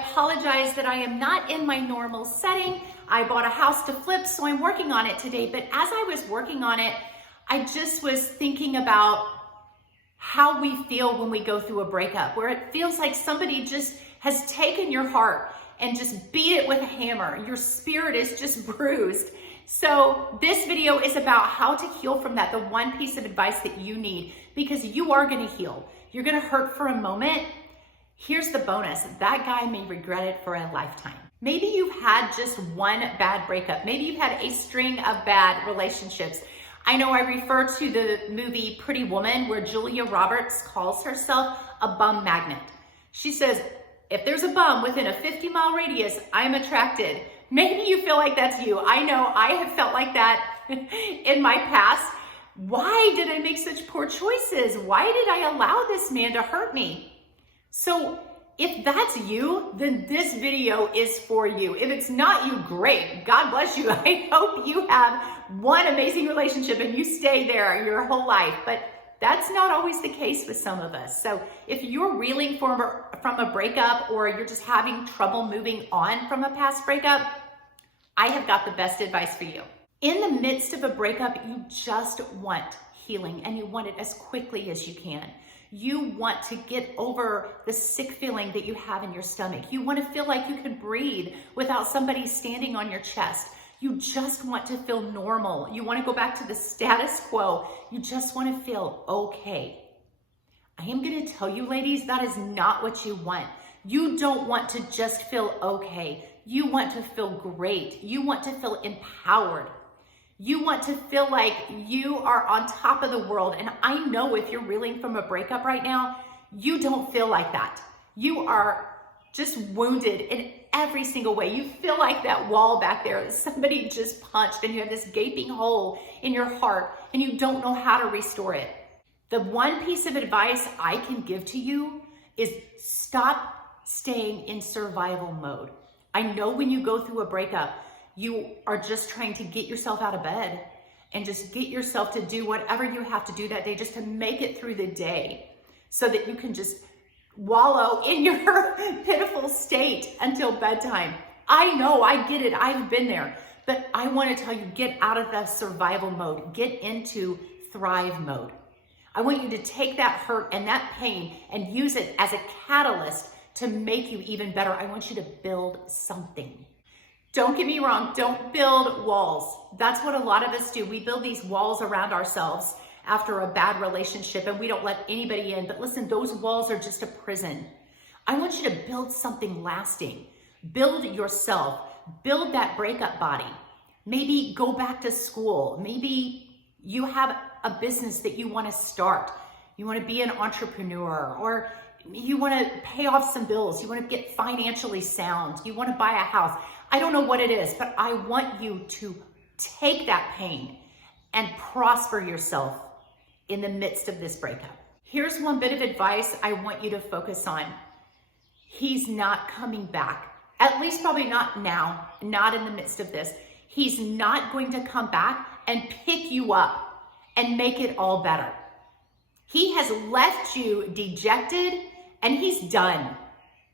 apologize that I am not in my normal setting. I bought a house to flip, so I'm working on it today. But as I was working on it, I just was thinking about how we feel when we go through a breakup, where it feels like somebody just has taken your heart and just beat it with a hammer. Your spirit is just bruised. So this video is about how to heal from that, the one piece of advice that you need, because you are gonna heal. You're gonna hurt for a moment. Here's the bonus. That guy may regret it for a lifetime. Maybe you've had just one bad breakup. Maybe you've had a string of bad relationships. I know I refer to the movie Pretty Woman, where Julia Roberts calls herself a bum magnet. She says, if there's a bum within a 50-mile radius, I'm attracted. Maybe you feel like that's you. I know I have felt like that in my past. Why did I make such poor choices? Why did I allow this man to hurt me? So if that's you, then this video is for you. If it's not you, great. God bless you. I hope you have one amazing relationship and you stay there your whole life. But that's not always the case with some of us. So if you're reeling from a breakup, or you're just having trouble moving on from a past breakup, I have got the best advice for you. In the midst of a breakup, you just want healing, and you want it as quickly as you can. You want to get over the sick feeling that you have in your stomach. You want to feel like you can breathe without somebody standing on your chest. You just want to feel normal. You want to go back to the status quo. You just want to feel okay. I am going to tell you, ladies, that is not what you want. You don't want to just feel okay. You want to feel great. You want to feel empowered. You want to feel like you are on top of the world. And I know if you're reeling from a breakup right now, you don't feel like that. You are just wounded in every single way. You feel like that wall back there that somebody just punched, and you have this gaping hole in your heart and you don't know how to restore it. The one piece of advice I can give to you is stop staying in survival mode. I know when you go through a breakup, you are just trying to get yourself out of bed and just get yourself to do whatever you have to do that day just to make it through the day, so that you can just wallow in your pitiful state until bedtime. I know, I get it, I've been there, but I want to tell you, get out of the survival mode, get into thrive mode. I want you to take that hurt and that pain and use it as a catalyst to make you even better. I want you to build something. Don't get me wrong, don't build walls. That's what a lot of us do. We build these walls around ourselves after a bad relationship, and we don't let anybody in. But listen, those walls are just a prison. I want you to build something lasting. Build yourself. Build that breakup body. Maybe go back to school. Maybe you have a business that you want to start. You want to be an entrepreneur, or you want to pay off some bills. You want to get financially sound. You want to buy a house. I don't know what it is, but I want you to take that pain and prosper yourself in the midst of this breakup. Here's one bit of advice I want you to focus on. He's not coming back. At least probably not now, not in the midst of this. He's not going to come back and pick you up and make it all better. He has left you dejected, and he's done.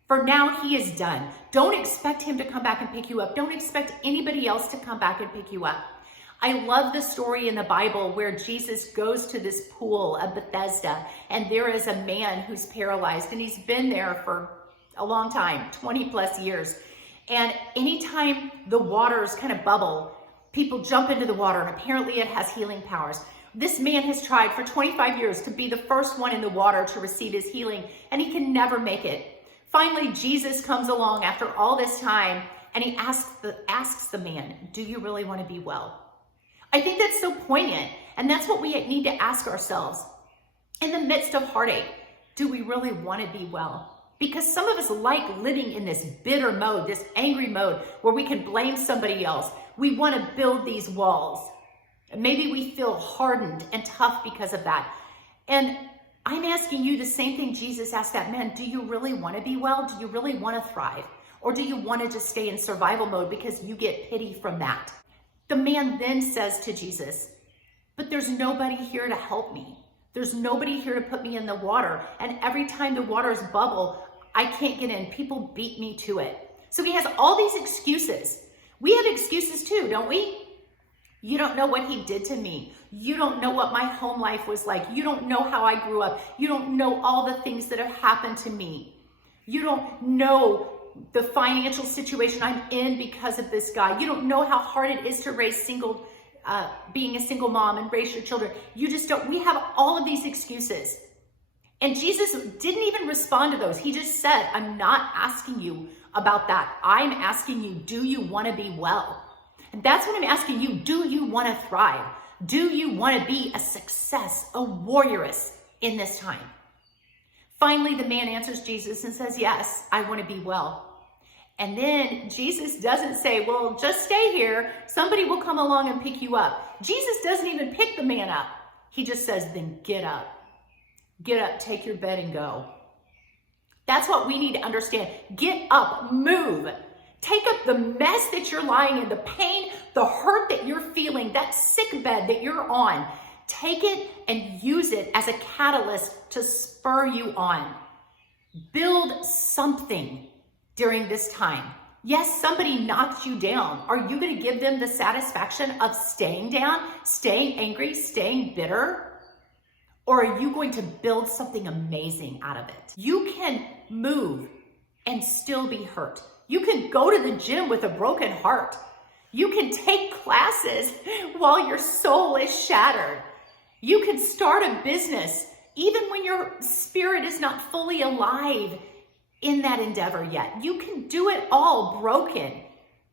For now, he is done. Don't expect him to come back and pick you up. Don't expect anybody else to come back and pick you up. I love the story in the Bible where Jesus goes to this pool of Bethesda, and there is a man who's paralyzed, and he's been there for a long time, 20 plus years. And anytime the waters kind of bubble, people jump into the water, and apparently it has healing powers. This man has tried for 25 years to be the first one in the water to receive his healing, and he can never make it. Finally, Jesus comes along after all this time, and he asks the man, do you really want to be well? I think that's so poignant, and that's what we need to ask ourselves. In the midst of heartache, do we really want to be well? Because some of us like living in this bitter mode, this angry mode, where we can blame somebody else. We want to build these walls. And maybe we feel hardened and tough because of that. And I'm asking you the same thing Jesus asked that man. Do you really want to be well? Do you really want to thrive? Or do you want to just stay in survival mode because you get pity from that? The man then says to Jesus, but there's nobody here to help me. There's nobody here to put me in the water. And every time the waters bubble, I can't get in. People beat me to it. So he has all these excuses. We have excuses too, don't we? You don't know what he did to me. You don't know what my home life was like. You don't know how I grew up. You don't know all the things that have happened to me. You don't know the financial situation I'm in because of this guy. You don't know how hard it is to raise being a single mom and raise your children. You just don't. We have all of these excuses. And Jesus didn't even respond to those. He just said, I'm not asking you about that. I'm asking you, do you want to be well? And that's what I'm asking you. Do you want to thrive? Do you want to be a success, a warrioress in this time? Finally, the man answers Jesus and says, yes, I want to be well. And then Jesus doesn't say, well, just stay here. Somebody will come along and pick you up. Jesus doesn't even pick the man up. He just says, then get up. Get up, take your bed and go. That's what we need to understand. Get up, move. Take up the mess that you're lying in, the pain, the hurt that you're feeling, that sick bed that you're on. Take it and use it as a catalyst to spur you on. Build something during this time. Yes, somebody knocks you down. Are you going to give them the satisfaction of staying down, staying angry, staying bitter? Or are you going to build something amazing out of it? You can move and still be hurt. You can go to the gym with a broken heart. You can take classes while your soul is shattered. You can start a business even when your spirit is not fully alive in that endeavor yet. You can do it all broken.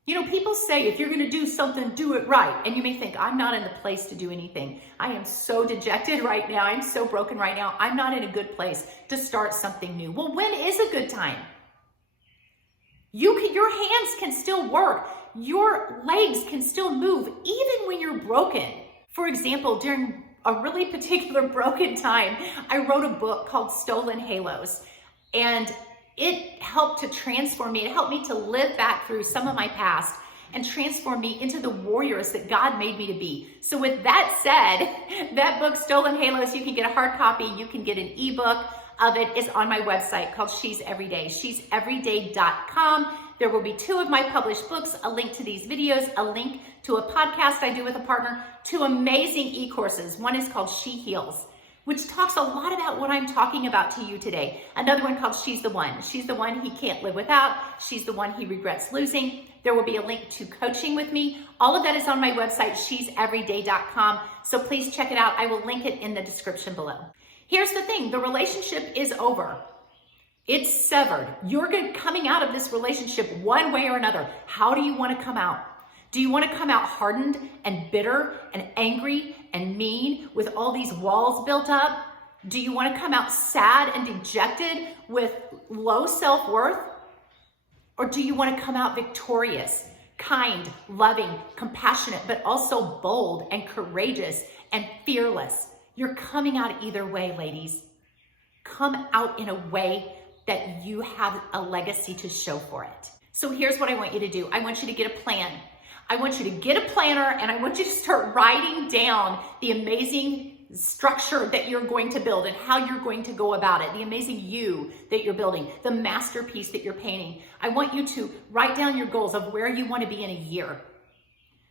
You know, people say if you're going to do something, do it right. And you may think, I'm not in the place to do anything. I am so dejected right now. I'm so broken right now. I'm not in a good place to start something new. Well, when is a good time? Your hands can still work. Your legs can still move even when you're broken. For example, during a really particular broken time, I wrote a book called Stolen Halos. And it helped to transform me. It helped me to live back through some of my past and transform me into the warriors that God made me to be. So with that said, that book, Stolen Halos, you can get a hard copy. You can get an ebook of it. It's on my website called She's Everyday, she'severyday.com. There will be 2 of my published books, a link to these videos, a link to a podcast I do with a partner, 2 amazing e-courses. One is called She Heals, which talks a lot about what I'm talking about to you today. Another one called She's the One. She's the one he can't live without. She's the one he regrets losing. There will be a link to coaching with me. All of that is on my website, she'severyday.com. So please check it out. I will link it in the description below. Here's the thing. The relationship is over. It's severed. You're coming out of this relationship one way or another. How do you want to come out? Do you want to come out hardened and bitter and angry and mean with all these walls built up? Do you want to come out sad and dejected with low self-worth? Or do you want to come out victorious, kind, loving, compassionate, but also bold and courageous and fearless? You're coming out either way, ladies. Come out in a way that you have a legacy to show for it. So here's what I want you to do. I want you to get a plan. I want you to get a planner and I want you to start writing down the amazing structure that you're going to build and how you're going to go about it, the amazing you that you're building, the masterpiece that you're painting. I want you to write down your goals of where you want to be in a year.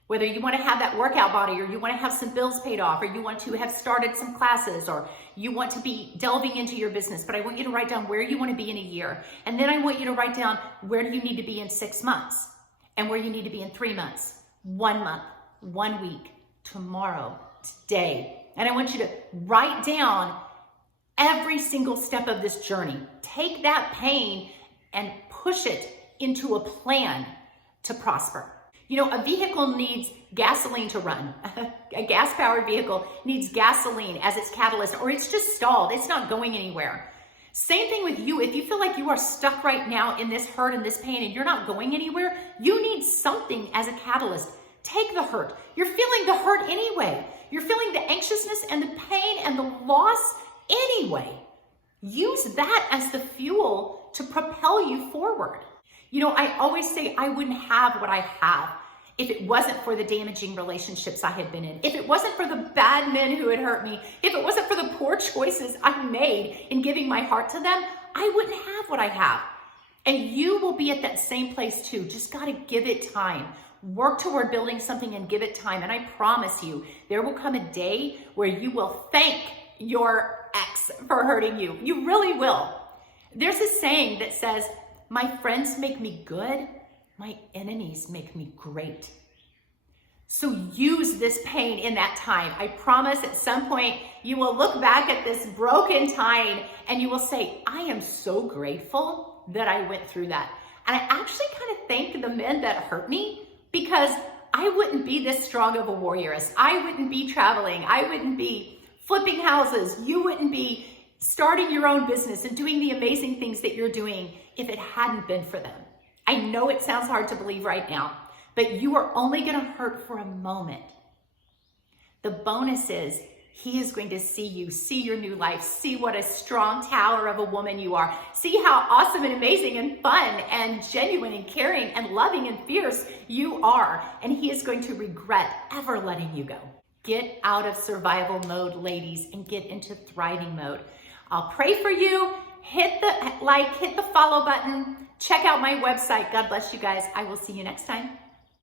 Whether you want to have that workout body or you want to have some bills paid off or you want to have started some classes or you want to be delving into your business, but I want you to write down where you want to be in a year. And then I want you to write down where do you need to be in 6 months and where you need to be in 3 months, 1 month, 1 week, tomorrow, today. And I want you to write down every single step of this journey. Take that pain and push it into a plan to prosper. You know, a vehicle needs gasoline to run. A gas-powered vehicle needs gasoline as its catalyst, or it's just stalled. It's not going anywhere. Same thing with you. If you feel like you are stuck right now in this hurt and this pain and you're not going anywhere, you need something as a catalyst. Take the hurt. You're feeling the hurt anyway. You're feeling the anxiousness and the pain and the loss anyway. Use that as the fuel to propel you forward. You know, I always say I wouldn't have what I have if it wasn't for the damaging relationships I had been in, if it wasn't for the bad men who had hurt me, if it wasn't for the poor choices I made in giving my heart to them, I wouldn't have what I have. And you will be at that same place too. Just got to give it time. Work toward building something and give it time. And I promise you, there will come a day where you will thank your ex for hurting you. You really will. There's a saying that says, my friends make me good, my enemies make me great. So use this pain in that time. I promise at some point you will look back at this broken time and you will say, I am so grateful that I went through that. And I actually kind of thank the men that hurt me, because I wouldn't be this strong of a warrioress. I wouldn't be traveling. I wouldn't be flipping houses. You wouldn't be starting your own business and doing the amazing things that you're doing if it hadn't been for them. I know it sounds hard to believe right now, but you are only going to hurt for a moment. The bonus is he is going to see you, see your new life, see what a strong tower of a woman you are, see how awesome and amazing and fun and genuine and caring and loving and fierce you are. And he is going to regret ever letting you go. Get out of survival mode, ladies, and get into thriving mode. I'll pray for you. Hit the like, hit the follow button. Check out my website. God bless you guys. I will see you next time.